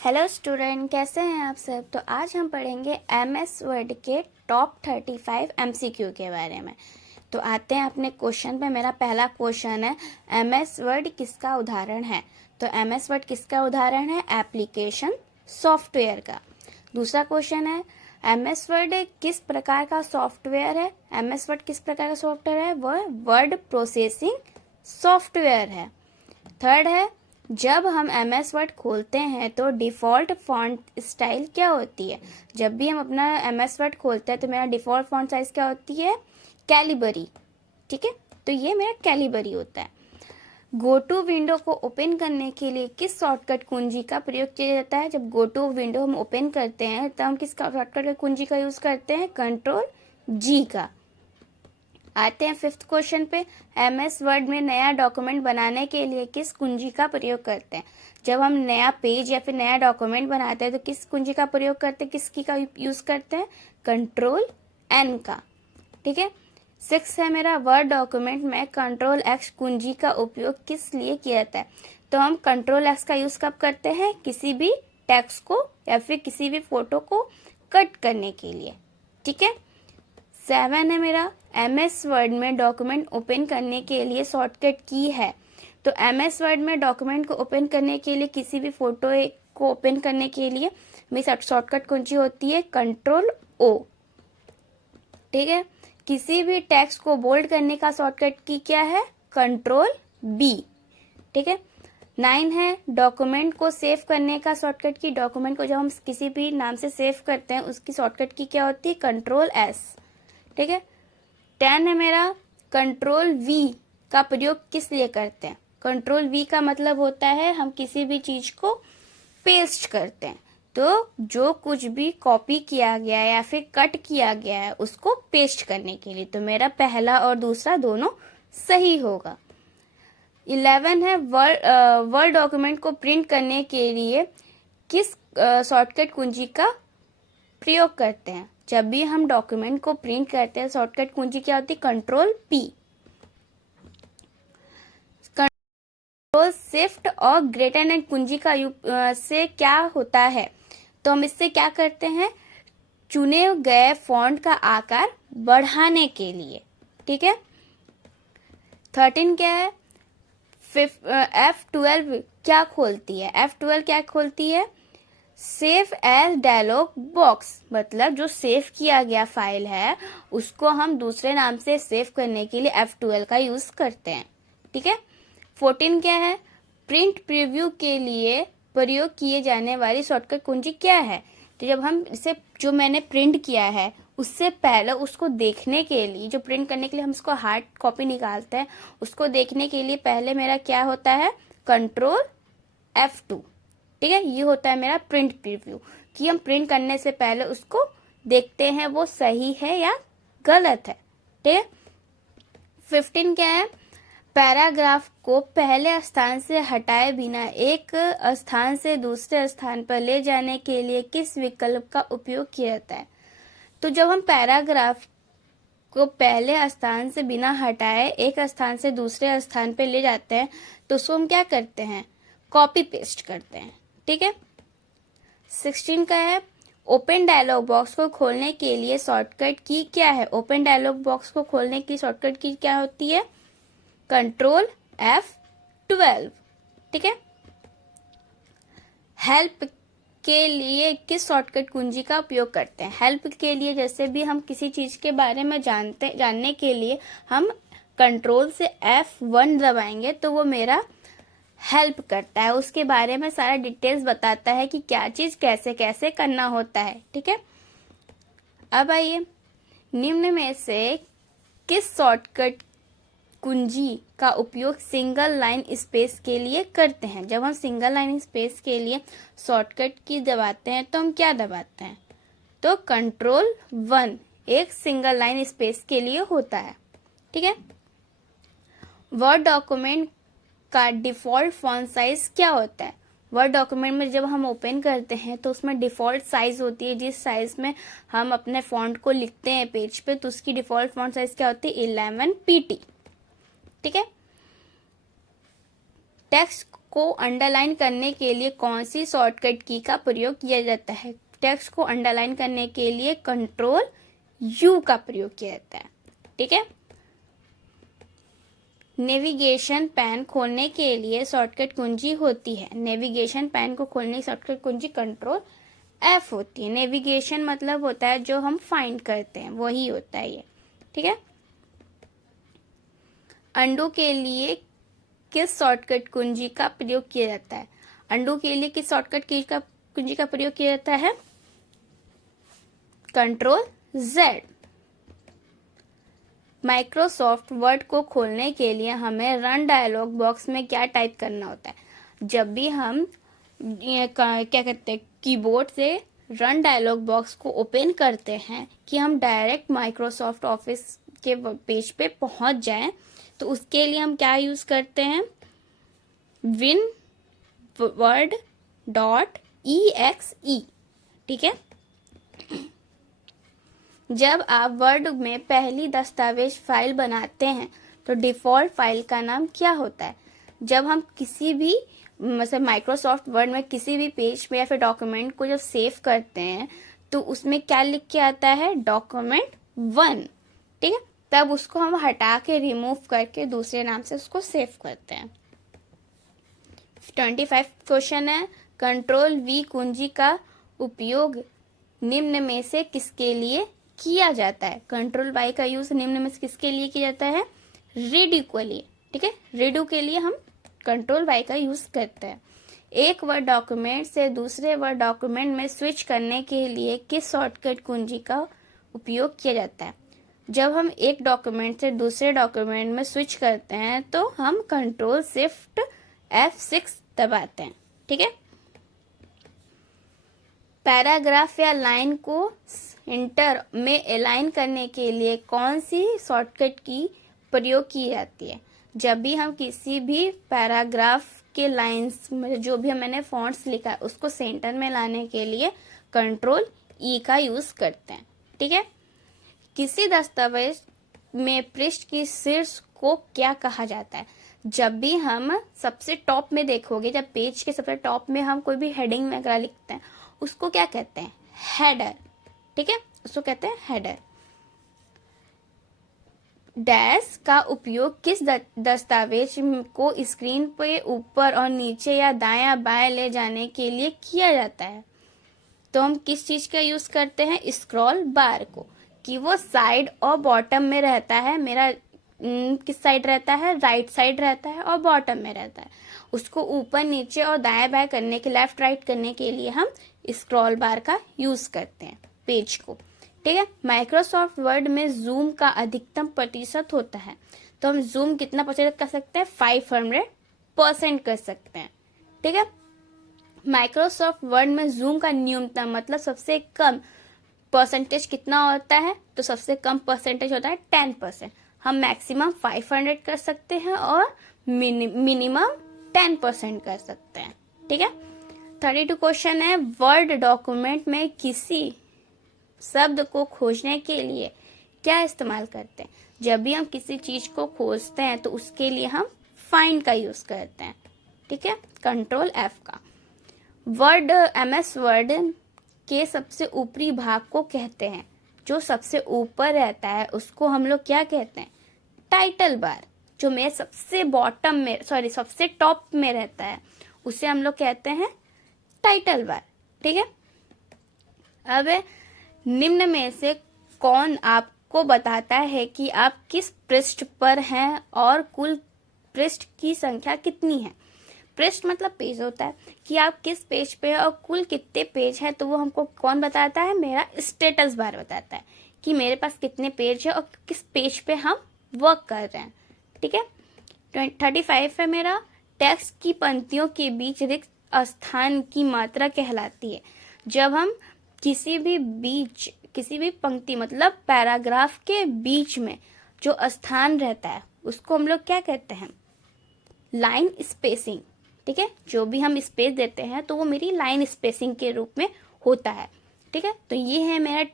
Hello student, कैसे हैं आप सब। तो आज हम पढ़ेंगे MS वर्ड के टॉप 35 MCQ के बारे में। तो आते हैं अपने क्वेश्चन पे। मेरा पहला क्वेश्चन है, MS वर्ड किसका उदाहरण है। तो MS वर्ड किसका उदाहरण है? एप्लीकेशन सॉफ्टवेयर का। दूसरा क्वेश्चन है, MS वर्ड किस प्रकार का सॉफ्टवेयर है। MS वर्ड किस प्रकार का सॉफ्टवेयर है? वह वर्ड प्रोसेसिंग सॉफ्टवेयर है। थर्ड है, जब हम MS वर्ड खोलते हैं तो डिफ़ॉल्ट फॉन्ट स्टाइल क्या होती है। जब भी हम अपना MS वर्ड खोलते हैं तो मेरा डिफ़ॉल्ट फॉन्ट साइज क्या होती है? कैलिबरी। ठीक है, तो ये मेरा कैलिबरी होता है। गो टू विंडो को ओपन करने के लिए किस शॉर्टकट कुंजी का प्रयोग किया जाता है। जब गो टू विंडो हम ओपन करते हैं तो हम किस शॉर्टकट कुंजी का यूज़ करते हैं? Ctrl+G का। आते हैं फिफ्थ क्वेश्चन पे। MS वर्ड में नया डॉक्यूमेंट बनाने के लिए किस कुंजी का प्रयोग करते हैं। जब हम नया पेज या फिर नया डॉक्यूमेंट बनाते हैं तो किस कुंजी का प्रयोग करते हैं? किसकी का यूज़ करते हैं? Ctrl+N का। ठीक है। सिक्स है मेरा, वर्ड डॉक्यूमेंट में Ctrl+X कुंजी का उपयोग किस लिए किया जाता है। तो हम Ctrl+X का यूज़ कब करते हैं? किसी भी टेक्स्ट को या फिर किसी भी फोटो को कट करने के लिए। ठीक है। सेवन है मेरा, MS वर्ड में डॉक्यूमेंट ओपन करने के लिए शॉर्टकट की है। तो MS वर्ड में डॉक्यूमेंट को ओपन करने के लिए, किसी भी फोटो को ओपन करने के लिए मेरी शॉर्टकट कुंजी होती है Ctrl+O। ठीक है। किसी भी टेक्स्ट को बोल्ड करने का शॉर्टकट की क्या है? Ctrl+B। ठीक है। 9 है, डॉक्यूमेंट को सेव करने का शॉर्टकट की। डॉक्यूमेंट को जब हम किसी भी नाम से सेव करते हैं उसकी शॉर्टकट की क्या होती है? Ctrl+S। ठीक है। 10 है मेरा, Ctrl+V का प्रयोग किस लिए करते हैं। Ctrl+V का मतलब होता है हम किसी भी चीज को पेस्ट करते हैं। तो जो कुछ भी कॉपी किया गया है या फिर कट किया गया है उसको पेस्ट करने के लिए। तो मेरा पहला और दूसरा दोनों सही होगा। 11 है, वर्ड डॉक्यूमेंट को प्रिंट करने के लिए किस शॉर्टकट कुंजी का प्रयोग करते हैं। जब भी हम डॉक्यूमेंट को प्रिंट करते हैं शॉर्टकट कुंजी क्या होती है? Ctrl+P। Ctrl+Shift और ग्रेटर एंड कुंजी का से क्या होता है। तो हम इससे क्या करते हैं? चुने गए फॉन्ट का आकार बढ़ाने के लिए। ठीक है। 13 क्या है? F12 क्या खोलती है? F12 क्या खोलती है? Save as dialog box. मतलब जो सेव किया गया फाइल है उसको हम दूसरे नाम से सेव करने के लिए F12 का यूज करते हैं। ठीक है। 14 क्या है? प्रिंट प्रीव्यू के लिए प्रयोग किए जाने वाली शॉर्टकट कुंजी क्या है। तो जब हम इसे, जो मैंने प्रिंट किया है उससे पहले उसको देखने के लिए, जो प्रिंट करने के लिए हम उसको हार्ड कॉपी निकालते हैं, उसको देखने के लिए पहले मेरा क्या होता है? Ctrl+F2। ठीक है। ये होता है मेरा प्रिंट प्रीव्यू, कि हम प्रिंट करने से पहले उसको देखते हैं वो सही है या गलत है। ठीक है। 15 क्या है? पैराग्राफ को पहले स्थान से हटाए बिना एक स्थान से दूसरे स्थान पर ले जाने के लिए किस विकल्प का उपयोग किया जाता है। तो जब हम पैराग्राफ को पहले स्थान से बिना हटाए एक स्थान से दूसरे स्थान पर ले जाते हैं तो उसको हम क्या करते हैं? कॉपी पेस्ट करते हैं। ठीक है। 16 का है, ओपन डायलॉग बॉक्स को खोलने के लिए शॉर्टकट की क्या है। ओपन डायलॉग बॉक्स को खोलने की शॉर्टकट की क्या होती है? Ctrl+F12। ठीक है। हेल्प के लिए किस शॉर्टकट कुंजी का उपयोग करते हैं। हेल्प के लिए जैसे भी हम किसी चीज के बारे में जानने के लिए हम कंट्रोल से F1 दबाएंगे तो वो मेरा हेल्प करता है, उसके बारे में सारा डिटेल्स बताता है कि क्या चीज कैसे कैसे करना होता है। ठीक है। अब आइए, निम्न में से किस शॉर्टकट कुंजी का उपयोग सिंगल लाइन स्पेस के लिए करते हैं। जब हम सिंगल लाइन स्पेस के लिए शॉर्टकट की दबाते हैं तो हम क्या दबाते हैं? तो Ctrl+1 एक सिंगल लाइन स्पेस के लिए होता है। ठीक है। वर्ड डॉक्यूमेंट का डिफॉल्ट फॉन्ट साइज क्या होता है। वर्ड डॉक्यूमेंट में जब हम ओपन करते हैं तो उसमें डिफॉल्ट साइज होती है, जिस साइज में हम अपने फॉन्ट को लिखते हैं पेज पे, तो उसकी डिफॉल्ट फॉन्ट साइज क्या होती है? 11 pt। ठीक है। टेक्स्ट को अंडरलाइन करने के लिए कौन सी शॉर्टकट की का प्रयोग किया जाता है? टेक्स्ट को अंडरलाइन करने के लिए कंट्रोल यू का प्रयोग किया जाता है। ठीक है। नेविगेशन पैन खोलने के लिए शॉर्टकट कुंजी होती है। नेविगेशन पैन को खोलने की शॉर्टकट कुंजी कंट्रोल एफ होती है। नेविगेशन मतलब होता है जो हम फाइंड करते हैं, वही होता है ये। ठीक है। अंडू के लिए किस शॉर्टकट कुंजी का प्रयोग किया जाता है? अंडू के लिए किस शॉर्टकट कुंजी का प्रयोग किया जाता है? Control Z. माइक्रोसॉफ्ट वर्ड को खोलने के लिए हमें रन डायलॉग बॉक्स में क्या टाइप करना होता है? जब भी हम क्या कहते हैं, कीबोर्ड से रन डायलॉग बॉक्स को ओपन करते हैं कि हम डायरेक्ट माइक्रोसॉफ्ट ऑफिस के पेज पे पहुंच जाएं, तो उसके लिए हम क्या यूज करते हैं? winword.exe। ठीक है। जब आप वर्ड में पहली दस्तावेज फाइल बनाते हैं तो डिफॉल्ट फाइल का नाम क्या होता है? जब हम किसी भी मतलब माइक्रोसॉफ्ट वर्ड में किसी भी पेज पे या फिर डॉक्यूमेंट को जब सेव करते हैं तो उसमें क्या लिख के आता है? डॉक्यूमेंट 1। ठीक है। तब उसको हम हटा के रिमूव करके दूसरे नाम से उसको सेव करते हैं। 25 क्वेश्चन है, कंट्रोल वी कुंजी का उपयोग निम्न में से किसके लिए किया जाता है? कंट्रोल वाई का यूज निम्न में से किसके लिए किया जाता है? रीडू के लिए। ठीक है। रीडू के लिए हम कंट्रोल वाई का यूज करते हैं। एक वर्ड डॉक्यूमेंट से दूसरे वर्ड डॉक्यूमेंट में स्विच करने के लिए किस शॉर्टकट कुंजी का उपयोग किया जाता है? जब हम एक डॉक्यूमेंट से दूसरे डॉक्यूमेंट में स्विच करते हैं तो हम कंट्रोल शिफ्ट F6 दबाते हैं। ठीक है। पैराग्राफ या लाइन को इंटर में अलाइन करने के लिए कौन सी शॉर्टकट की प्रयोग की जाती है? जब भी हम किसी भी पैराग्राफ के लाइंस में जो भी मैंने फॉन्ट्स लिखा है उसको सेंटर में लाने के लिए कंट्रोल ई का यूज करते हैं। ठीक है। किसी दस्तावेज में पृष्ठ की शीर्ष को क्या कहा जाता है? जब भी हम सबसे टॉप में देखोगे, जब पेज के सबसे टॉप में हम कोई भी हेडिंग वगैरह लिखते हैं उसको क्या कहते हैं? हेडर। ठीक है। उसको कहते हैं हेडर। डैश का उपयोग किस दस्तावेज को स्क्रीन पे ऊपर और नीचे या दायां बाएं ले जाने के लिए किया जाता है? तो हम किस चीज का यूज करते हैं? स्क्रॉल बार को, कि वो साइड और बॉटम में रहता है। मेरा किस साइड रहता है? राइट साइड रहता है और बॉटम में रहता है। उसको ऊपर नीचे और दाएं बाएं करने के, लेफ्ट राइट करने के लिए हम स्क्रॉल बार का यूज करते हैं पेज को। ठीक है। माइक्रोसॉफ्ट वर्ड में जूम का अधिकतम प्रतिशत होता है, तो हम जूम कितना प्रतिशत कर सकते हैं? 500% कर सकते हैं। ठीक है। माइक्रोसॉफ्ट वर्ड में जूम का न्यूनतम मतलब सबसे कम परसेंटेज कितना होता है? तो सबसे कम परसेंटेज होता है 10%। हम मैक्सिमम 500 कर सकते हैं और मिनिमम 10% कर सकते हैं। ठीक है। 32 क्वेश्चन है, वर्ड डॉक्यूमेंट में किसी शब्द को खोजने के लिए क्या इस्तेमाल करते हैं? जब भी हम किसी चीज को खोजते हैं तो उसके लिए हम फाइंड का यूज करते हैं। ठीक है। कंट्रोल एफ का। वर्ड MS वर्ड के सबसे ऊपरी भाग को कहते हैं, जो सबसे ऊपर रहता है उसको हम लोग क्या कहते हैं? Title bar. जो मेरे सबसे बॉटम में सबसे टॉप में रहता है उसे हम लोग कहते हैं टाइटल बार। ठीक है। अब निम्न में से कौन आपको बताता है कि आप किस पृष्ठ पर हैं और कुल पृष्ठ की संख्या कितनी है? पृष्ठ मतलब पेज होता है, कि आप किस पेज पे हैं और कुल कितने पेज हैं, तो वो हमको कौन बताता है? मेरा स्टेटस बार बताता है कि मेरे पास कितने पेज है और किस पेज पे हम वर्क कर रहे हैं। ठीक है। 35 है मेरा, टेक्स्ट की पंक्तियों के बीच रिक्त स्थान की मात्रा कहलाती है। जब हम किसी भी पंक्ति मतलब पैराग्राफ के बीच में जो स्थान रहता है उसको हम लोग क्या कहते हैं? Line spacing. ठीक है। जो भी हम स्पेस देते हैं तो वो मेरी लाइन स्पेसिंग के रूप में होता है। ठीक है। तो ये है मेरा